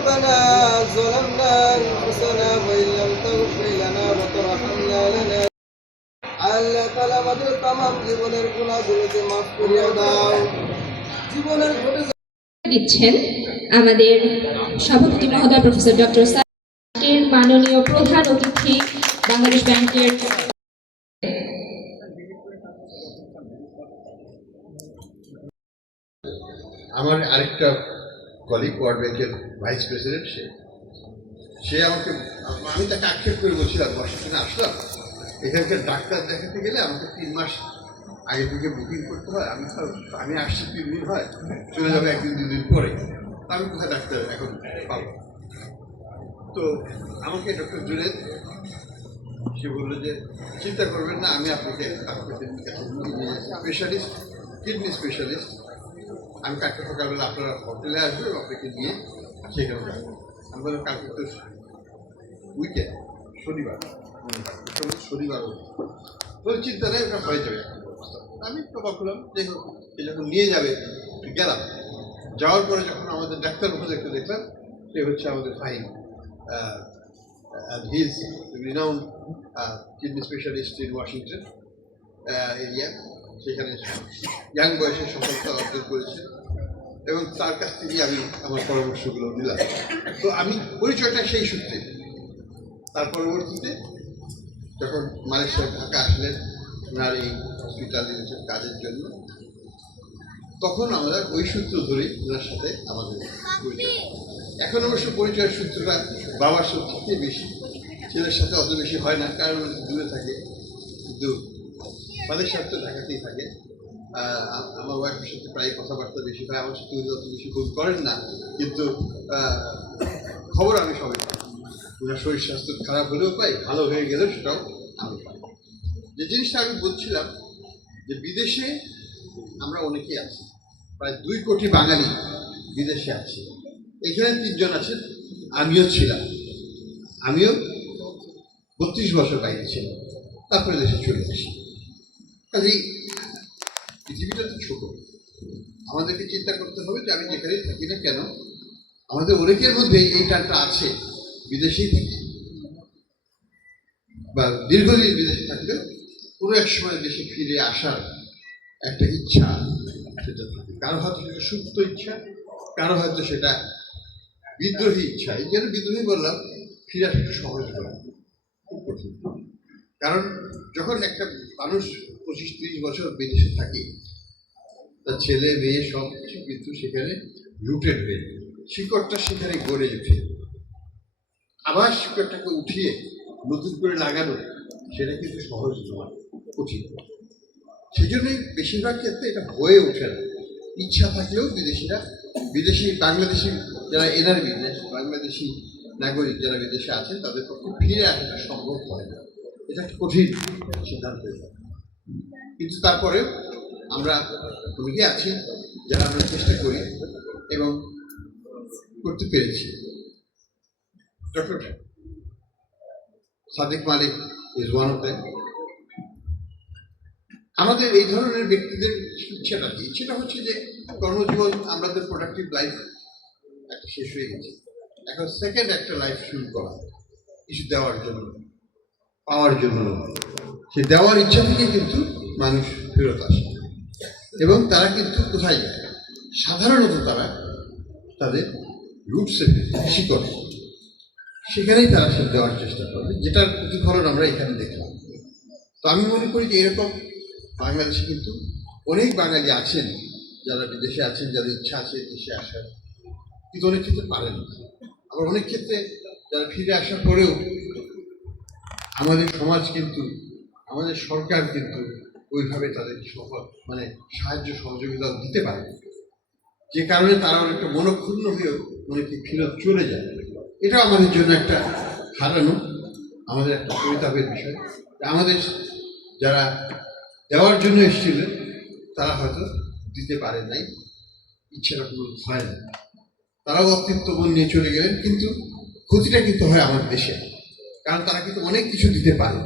ربنا ظلمنا أنفسنا وإن لم تغفر لنا وترحمنا لنا আল্লাহ তালা আমাদের তাম জীবনের গুণাগুলোকে মাফ করিয়া দাও জীবনের ঘটে দিচ্ছেন আমাদের সভাপতি মহোদয় প্রফেসর ডক্টর সাকির মাননীয় প্রধান অতিথি বাংলাদেশ ব্যাংকের আমার আরেকটা কলিগ ওয়ার্ড ব্যাংকের ভাইস প্রেসিডেন্ট সে। সে আমাকে, আমি তাকে আক্ষেপ করে বলছিলাম ওয়াশিংটনে আসলাম। এখানকার ডাক্তার দেখাতে গেলে আমাকে তিন মাস আগে থেকে বুকিং করতে হয়। আমি আমি আসছি তিন দিন হয়, চলে যাবে একদিন, দুদিন দিন পরে আমি কোথায় ডাক্তার এখন পাবো? তো আমাকে ডক্টর জুনেদ, সে বলল যে, চিন্তা করবেন না, আমি আপনাকে স্পেশালিস্ট কিডনি স্পেশালিস্ট আমি কালকে সকালবেলা আপনারা হোটেলে আসবেন এবং আপনাকে নিয়ে সেখানে যাব। আমি বললাম কালকে তো উইকেন্ড শনিবার। শনিবার বলে চিন্তা নেই ওটা হয়ে যাবে। আমি তো ভাবলাম যে যখন নিয়ে যাবে গেলাম। যাওয়ার পরে যখন আমাদের ডাক্তার একটু দেখলাম সে হচ্ছে আমাদের fine he is renowned in Washington uh, area সেখানে ইয়াং বয়সে সফলতা অর্জন করেছে। এবং তার কাছ থেকে আমি আমার পরামর্শগুলো দিলাম তো আমি পরিচয়টা সেই সূত্রে। তার পরবর্তীতে যখন মালয়েশিয়া, ঢাকা আসলেন ওনার এই হসপিটাল কাজের জন্য, তখন আমরা ওই সূত্র ধরেই ওনার সাথে আমাদের পরিচয়। এখন অবশ্য পরিচয়ের সূত্রটা বাবার সাথে বেশি। ছেলের সাথে অত বেশি হয় না, কারণ দূরে থাকে। কিন্তু তাদের সাথে ঢাকাতেই থাকে। আমার ওয়াইফের সাথে প্রায় কথাবার্তা বেশি হয় আমার সাথে উনি অত বেশি ফোন করেন না। কিন্তু খবর আমি সবাই পাই। ওনার শরীর স্বাস্থ্য খারাপ হলেও পাই, ভালো হয়ে গেলেও সেটাও আমি পাই। যে জিনিসটা আমি বলছিলাম যে বিদেশে আমরা অনেকেই আছি। প্রায় দুই কোটি বাঙালি বিদেশে আছি। এখানে তিনজন আছেন, আমিও ছিলাম। আমিও বত্রিশ বছর বাইরে ছিলাম। তারপরে দেশে চলে আসি। কাজেই পৃথিবীটা তো ছোট। আমাদেরকে চিন্তা করতে হবে যে আমি যেখানেই থাকি না কেন, আমাদের অনেকের মধ্যে এই টানটা আছে, বিদেশেই থাকি। বা দীর্ঘদিন বিদেশে থাকলেও কোনো এক সময় দেশে ফিরে আসার একটা ইচ্ছা সেটা থাকে। কারও হয়তো সেটা সুপ্ত ইচ্ছা, কারও হয়তো সেটা বিদ্রোহী ইচ্ছা। এই জন্য বিদ্রোহী বললাম, ফিরে আসা একটু সহজ নয় খুব কঠিন। কারণ যখন একটা মানুষ পঁচিশ তিরিশ বছর বিদেশে থাকে, তার ছেলে, মেয়ে সব কিছু কিন্তু সেখানে রুটেড হয়ে। শিকড়টা সেখানে গড়ে ওঠে আবার শিকড়টাকে উঠিয়ে নতুন করে লাগানো, সেটা কিন্তু সহজ নয়, কঠিন সেই জন্যই বেশিরভাগ ক্ষেত্রে এটা হয়ে ওঠে না। ইচ্ছা থাকলেও বিদেশিরা, বিদেশি, বাংলাদেশি যারা এনআরবি বাংলাদেশি নাগরিক যারা বিদেশে আছেন, তাদের পক্ষে ফিরে আসাটা সম্ভব হয় না। এটা একটা কঠিন সিদ্ধান্ত কিন্তু তারপরে আমরা অনেকে আছি, যারা আমরা চেষ্টা করি এবং করতে পেরেছি। Doctor Sadiq Malik is one of them আমাদের এই ধরনের ব্যক্তিদের ইচ্ছেটা কি? ইচ্ছেটা হচ্ছে যে কর্মজীবন, আমাদের প্রোডাক্টিভ লাইফ একটা শেষ হয়ে গেছে। এখন সেকেন্ড একটা লাইফ শুরু করা কিছু দেওয়ার জন্য। পাওয়ার জন্য। সে দেওয়ার ইচ্ছা থেকে কিন্তু মানুষ ফেরত আসে। এবং তারা কিন্তু কোথায়? যায় সাধারণত তারা তাদের রুটসে শিকড় সেখানেই তারা সে দেওয়ার চেষ্টা করবে যেটার প্রতিফলন আমরা এখানে দেখলাম। তো আমি মনে করি যে এরকম বাংলাদেশে কিন্তু অনেক বাঙালি আছেন, যারা বিদেশে আছেন, যাদের ইচ্ছা আছে দেশে আসার। কিন্তু অনেক ক্ষেত্রে পারেন আবার অনেক ক্ষেত্রে যারা ফিরে আসার পরেও আমাদের সমাজ কিন্তু, আমাদের সরকার কিন্তু ওইভাবে তাদের মানে সাহায্য সহযোগিতা দিতে পারে। যে কারণে তারা অনেকটা মনক্ষুণ্ণ হয়েও অনেকে ফেরত চলে যায়। এটা আমাদের জন্য একটা হারানো, আমাদের একটা পরিতাপের বিষয়। আমাদের যারা দেওয়ার জন্য এসেছিলেন, তারা হয়তো দিতে পারেন নাই ইচ্ছেটা পুরো হয় না। তারাও অতৃপ্ত মন নিয়ে চলে গেলেন, কিন্তু ক্ষতিটা কিন্তু হয় আমার দেশে। কারণ তারা কিন্তু অনেক কিছু দিতে পারে।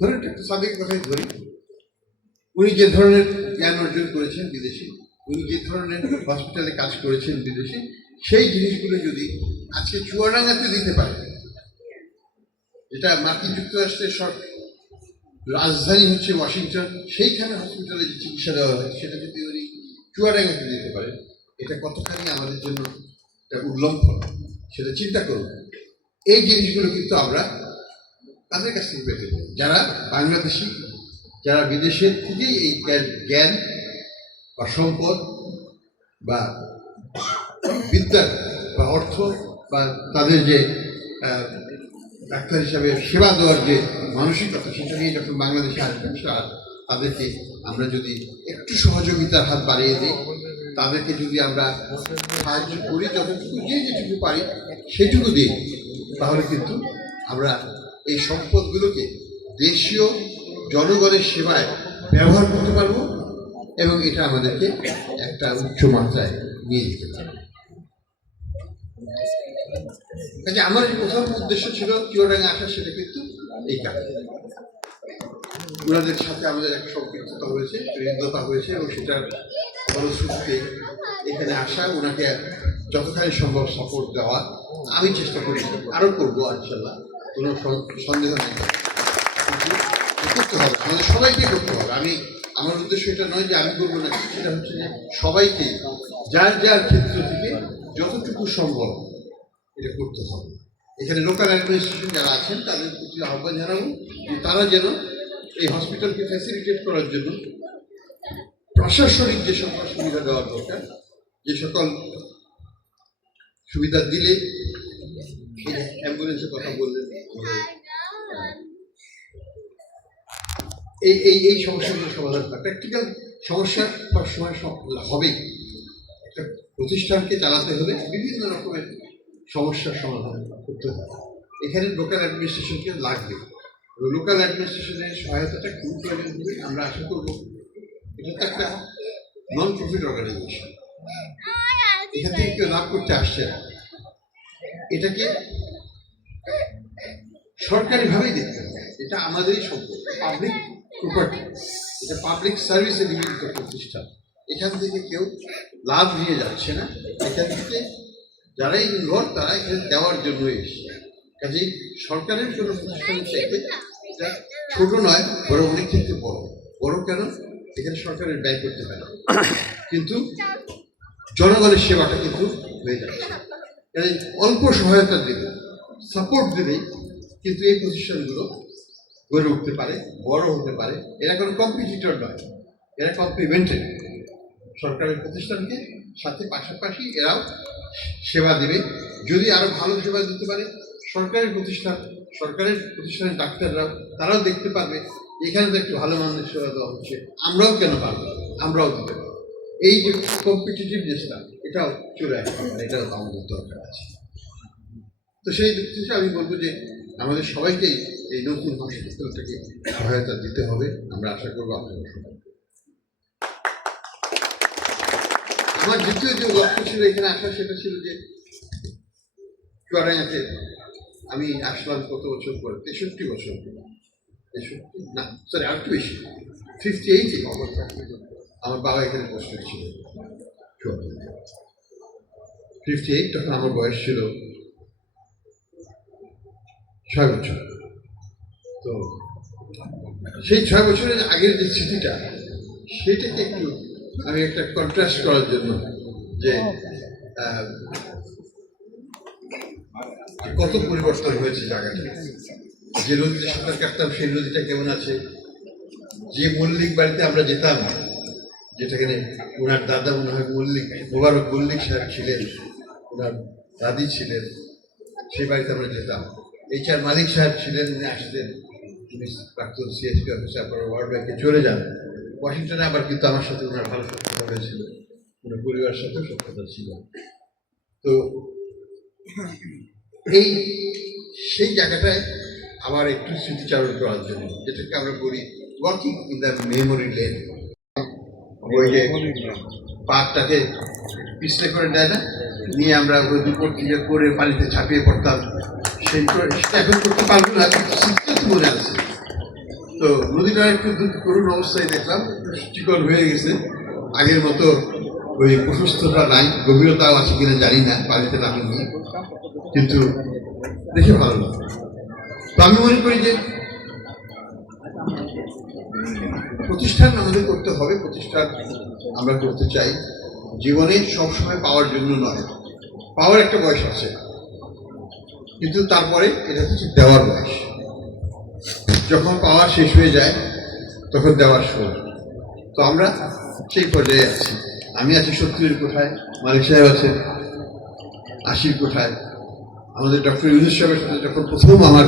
ধরেন, একটা সাবেক কথাই ধরি। উনি যে ধরনের জ্ঞান অর্জন করেছেন বিদেশে, উনি যে ধরনের হসপিটালে কাজ করেছেন বিদেশে, সেই জিনিসগুলো যদি আজকে চুয়াডাঙ্গাতে দিতে পারে, এটা মার্কিন যুক্তরাষ্ট্রের সব রাজধানী হচ্ছে ওয়াশিংটন, সেইখানে হসপিটালে যে চিকিৎসা দেওয়া হয়, সেটা যদি উনি চুয়াডাঙ্গাতে দিতে পারেন এটা কতখানি আমাদের জন্য একটা উল্লম্ফন সেটা চিন্তা করুন। এই জিনিসগুলো কিন্তু আমরা তাদের কাছ থেকে পেতে পারি। যারা বাংলাদেশি, যারা বিদেশের থেকেই এই জ্ঞান- বা সম্পদ বা বিদ্যা বা অর্থ বা তাদের যে ডাক্তার হিসাবে সেবা দেওয়ার যে মানসিকতা, সেটা নিয়ে যখন বাংলাদেশে আসবেন তাদেরকে আমরা যদি একটু সহযোগিতার হাত বাড়িয়ে দিই, তাদেরকে যদি আমরা সাহায্য করি, যতটুকু যে যেটুকু পারি, সেটুকু দিই। তাহলে কিন্তু আমরা এই সম্পদগুলোকে দেশীয় জনগণের সেবায় ব্যবহার করতে পারব এবং এটা আমাদেরকে একটা উচ্চ মাত্রায় নিয়ে যেতে পারবে। কাজে আমার যে প্রথম উদ্দেশ্য ছিল চুয়াডাঙ্গা আসা, সেটা কিন্তু এই কাজ ওনাদের সাথে আমাদের একটা সম্পৃক্ততা হয়েছে হয়েছে, এবং সেটার ফলশ্রুতিতে এখানে আসা, ওনাকে যতখানি সম্ভব সাপোর্ট দেওয়া, আমি চেষ্টা করি আরও করব, ইনশাল্লাহ। কোনো সন্দেহ নেই। করতে হবে, আমাদের সবাইকে করতে হবে। আমি, আমার উদ্দেশ্য এটা নয় যে আমি করব না সেটা হচ্ছে যে সবাইকে, যার যার ক্ষেত্র থেকে যতটুকু সম্ভব এটা করতে হবে। এখানে লোকাল অ্যাডমিনিস্ট্রেশন যারা আছেন, তাদের প্রতি আহ্বান জানাব তারা যেন এই হসপিটালকে ফ্যাসিলিটেট করার জন্য প্রশাসনিক যে সকল সুবিধা দেওয়ার দরকার, যে সকল সুবিধা দিলে অ্যাম্বুলেন্সের কথা বললেন। এই এই এই সমস্যাগুলো সমাধান করা। প্র্যাকটিক্যাল সমস্যা সবসময় সব- হবেই একটা প্রতিষ্ঠানকে চালাতে হলে বিভিন্ন রকমের সমস্যার সমাধান করতে হবে। এখানে লোকাল অ্যাডমিনিস্ট্রেশনকে লাগবে। লোকাল অ্যাডমিনিস্ট্রেশনের সহায়তাটা খুব প্রয়োজন হবে। আমরা আশা করব এটা তো একটা নন প্রফিট অর্গানাইজেশন এখান থেকে কেউ লাভ করতে আসছে না। এটাকে সরকারিভাবেই দেখতে হবে। এটা আমাদেরই সম্পদ পাবলিক প্রপার্টি এটা পাবলিক সার্ভিসে নিবেদিত প্রতিষ্ঠান। এখান থেকে কেউ লাভ নিয়ে যাচ্ছে না। এখান থেকে যারাই ইনভলভ তারা এখানে দেওয়ার জন্য এসছে। কাজেই সরকারের কোনো প্রতিষ্ঠানের চাইতে এটা ছোট নয় বড় অনেক ক্ষেত্রে বড়। বড় কেন? এখানে সরকারের ব্যয় করতে পারে কিন্তু জনগণের সেবাটা কিন্তু হয়ে যাচ্ছে অল্প সহায়তা দিলে সাপোর্ট দিলেই কিন্তু এই প্রতিষ্ঠানগুলো গড়ে উঠতে পারে, বড় হতে পারে। এরা কোনো কম্পিটিটর নয়, এরা কমপ্লিমেন্টারি সরকারের প্রতিষ্ঠানকে সাথে পাশাপাশি এরাও সেবা দেবে। যদি আরও ভালো সেবা দিতে পারে, সরকারের প্রতিষ্ঠান, সরকারের প্রতিষ্ঠানের ডাক্তাররাও, তারাও দেখতে পারবে, এখানে তো একটু ভালো মানের সেবা দেওয়া হচ্ছে, আমরাও কেন পারব আমরাও দিতে পারব। এই যে কম্পিটিটিভ কম্পিটিটিভনেসটা এটাও চলে আসবে মানে এটাও আমাদের দরকার আছে। তো সেই দিক থেকে আমি বলব যে, আমাদের সবাইকেই এই নতুন হসপিটালটাকে সহায়তা দিতে হবে। আমরা আশা করব আপনারা সবাই। আমার দ্বিতীয় যে লক্ষ্য ছিল এখানে আসা, সেটা ছিল যে চুয়াডাঙ্গাতে আমি আসলাম কত বছর পরে? তেষট্টি বছর পরে। তেষট্টি? না সরি আর একটু বেশি ফিফটি এইটে আমার বাবা এখানে পোস্ট ছিল। ফিফটি এইট তখন আমার বয়স ছিল ছয় বছর। তো সেই ছয় বছরের আগের যে স্মৃতিটা, সেটাকে একটু আমি একটা কন্ট্রাস্ট করার জন্য যে কত পরিবর্তন হয়েছে জায়গাটা। যে নদীতে সাঁতার কাটতাম, সেই নদীটা কেমন আছে? যে মল্লিক বাড়িতে আমরা যেতাম যেটাখানে ওনার দাদা মনে হয় মল্লিক, মোবারক মল্লিক সাহেব ছিলেন, ওনার দাদি ছিলেন, সেই বাড়িতে আমরা যেতাম। এইচ আর মালিক সাহেব ছিলেন, উনি আসতেন, উনি প্রাক্তন সিএসপি অফিসে আপনার ওয়ার্ল্ড ব্যাংকে চলে যান। ওয়াশিংটনে আবার কিন্তু আমার সাথে ওনার ভালো সত্যতা হয়েছিল, ওনার পরিবারের সাথেও সত্যতা ছিল। তো এই সেই জায়গাটায় আবার একটু স্মৃতিচারণ করার জন্য, যেটাকে আমরা বলি walking in the memory lane ওই যে পাকটাকে পিছলে করে দেয় না? নিয়ে আমরা ওই দুপুর থেকে করে পানিতে ছাপিয়ে পড়তাম। সেই করে- এখন করতে পারব না তো মনে আছে। তো নদীটা একটু করুণ অবস্থায় দেখলাম চিকন হয়ে গেছে। আগের মতো ওই প্রশস্ততা নাই, গভীরতাও আছে কিনা জানি না পানিতে নামিনি কিন্তু দেখে ভালো লাগে তো আমি মনে করি যে প্রতিষ্ঠান আমাদের করতে হবে, প্রতিষ্ঠান আমরা করতে চাই। জীবনে সবসময় পাওয়ার জন্য নয়। পাওয়ার একটা বয়স আছে। কিন্তু তারপরে এটা হচ্ছে দেওয়ার বয়স। যখন পাওয়ার শেষ হয়ে যায়, তখন দেওয়ার শুরু। তো আমরা সেই পর্যায়ে আছি। আমি আছি সত্তরের কোঠায়, মালিক সাহেব আছেন, আশির কোঠায়। আমাদের ডক্টর ইউনুস সাহেবের সাথে যখন প্রথম আমার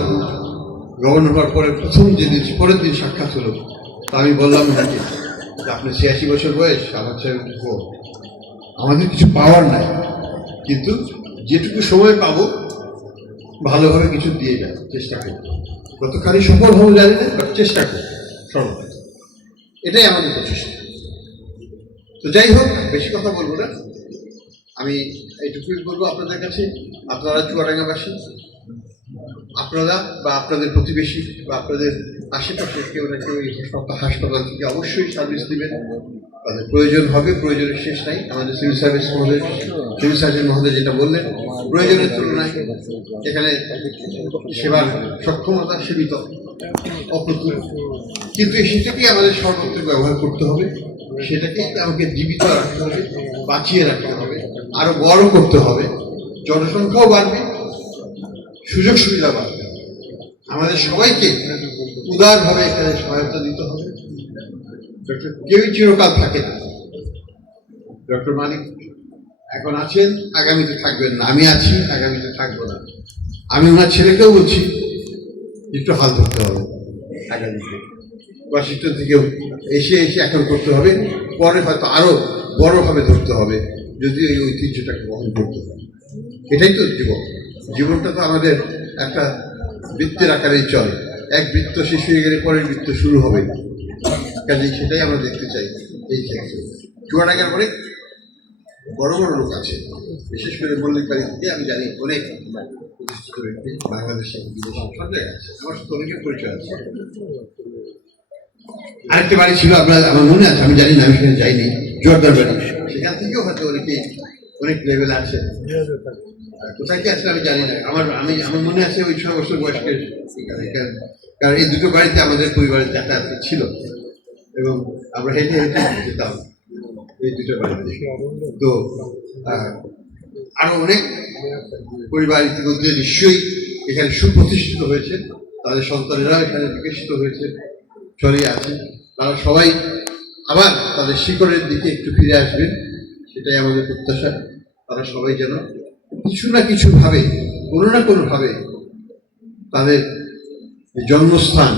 গভর্নর হওয়ার পরে, প্রথম যেদিন, পরের দিন সাক্ষাৎ হলো আমি বললাম নাকি যে আপনার ছিয়াশি বছর বয়স, আমার ফোর আমাদের কিছু পাওয়ার নাই, কিন্তু যেটুকু সময় পাবো ভালোভাবে কিছু দিয়ে যাও চেষ্টা করি কতখানি সফল হব জানি না, বাট চেষ্টা করি সর্বদা এটাই আমাদের প্রচেষ্টা। তো যাই হোক, বেশি কথা বলব না। আমি এইটুকুই বলব আপনাদের কাছে। আপনারা চুয়াডাঙ্গাবাসী, আপনারা বা আপনাদের প্রতিবেশী বা আপনাদের আশেপাশে কেউ না কেউ এই হাসপাতাল থেকে অবশ্যই সার্ভিস দেবেন। তাদের প্রয়োজন হবে, প্রয়োজনের শেষ নাই। আমাদের সিভিল সার্ভিস মহোদয় সিভিল সার্জন মহোদয় যেটা বললেন, প্রয়োজনের তুলনায় এখানে সেবার সক্ষমতা সীমিত, অপ্রতুল। কিন্তু সেটাকেই আমাদের সর্বত্র ব্যবহার করতে হবে। সেটাকেই আমাকে জীবিত রাখতে হবে, বাঁচিয়ে রাখতে হবে, আরও বড় করতে হবে। জনসংখ্যাও বাড়বে সুযোগ সুবিধা বাড়বে। আমাদের সবাইকে উদারভাবে এখানে সহায়তা দিতে হবে। ডক্টর কেউই চিরকাল থাকে না। ডক্টর মানিক এখন আছেন, আগামীতে থাকবেন না। আমি আছি, আগামীতে থাকব না। আমি ওনার ছেলেকেও বলছি, একটু হাল ধরতে হবে। আগামীতে ওয়াশিংটন থেকেও এসে এসে এখন করতে হবে। পরে হয়তো আরও বড়ভাবে ধরতে হবে, যদি এই ঐতিহ্যটাকে বহন করতে হবে এটাই তো জীবন। জীবনটা তো আমাদের একটা বৃত্তের আকারেই চলে। এক বৃত্ত শেষ হয়ে গেলে পরের বৃত্ত শুরু হবে। কাজেই সেটাই আমরা দেখতে চাই এই ক্ষেত্রে। চুয়াডাঙ্গার অনেক বড় বড় লোক আছে। বিশেষ করে মল্লিক বাড়ি থেকে আমি জানি অনেক প্রতিষ্ঠিত ব্যক্তি বাংলাদেশে সব জায়গায় আছে। আমার সাথে অনেকের পরিচয় আছে। আরেকটা বাড়ি ছিল আপনার, আমার মনে আছে, আমি জানি না, আমি সেখানে যাইনি। জোরদার বাড়ি। সেখান থেকেও হয়তো অনেকে অনেক লেভেল আছে। কোথায় কি আছে আমি জানি না। আমার আমি আমার মনে আছে ওই ছয় বছর বয়সের এখানে। কারণ- কারণ এই দুটো বাড়িতে আমাদের পরিবারের যাতায়াত ছিল। এবং আমরা হেঁটে হেঁটে যেতাম এই দুটো বাড়িতে। তো আহ, আরও অনেক পরিবার ইতিমধ্যে নিশ্চয়ই এখানে সুপ্রতিষ্ঠিত হয়েছে। তাদের সন্তানেরাও এখানে বিকশিত হয়েছে ছড়িয়ে আছে। তারা সবাই আবার তাদের শিকড়ের দিকে একটু ফিরে আসবেন সেটাই আমাদের প্রত্যাশা। তারা সবাই যেন কিছু না কিছু ভাবে, কোনো না কোনো ভাবে তাদের জন্মস্থান,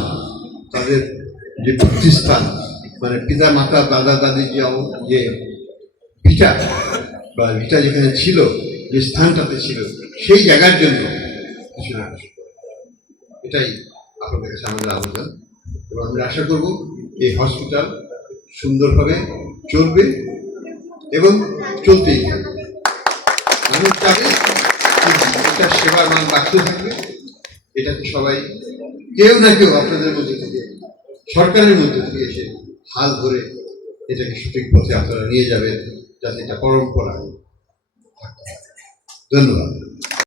তাদের যে বুদ্ধিস্থান মানে পিতা, মাতা, দাদা, দাদি যে যে ভিটা বা ভিটা যেখানে ছিল, যে স্থানটাতে ছিল, সেই জায়গার জন্য কিছু না কিছু এটাই আপনাদের কাছে আমাদের আবেদন। এবং আমরা আশা করব এই হসপিটাল সুন্দরভাবে চলবে এবং চলতেই থাকবে। মানুষ যাবে এটা সেবার মান রাখতে থাকবে। এটাকে সবাই কেউ না কেউ আপনাদের মধ্যে থেকে, সরকারের মধ্যে থেকে এসে হাল ধরে এটাকে সঠিক পথে আপনারা নিয়ে যাবেন, যাতে এটা পরম্পরা ধন্যবাদ।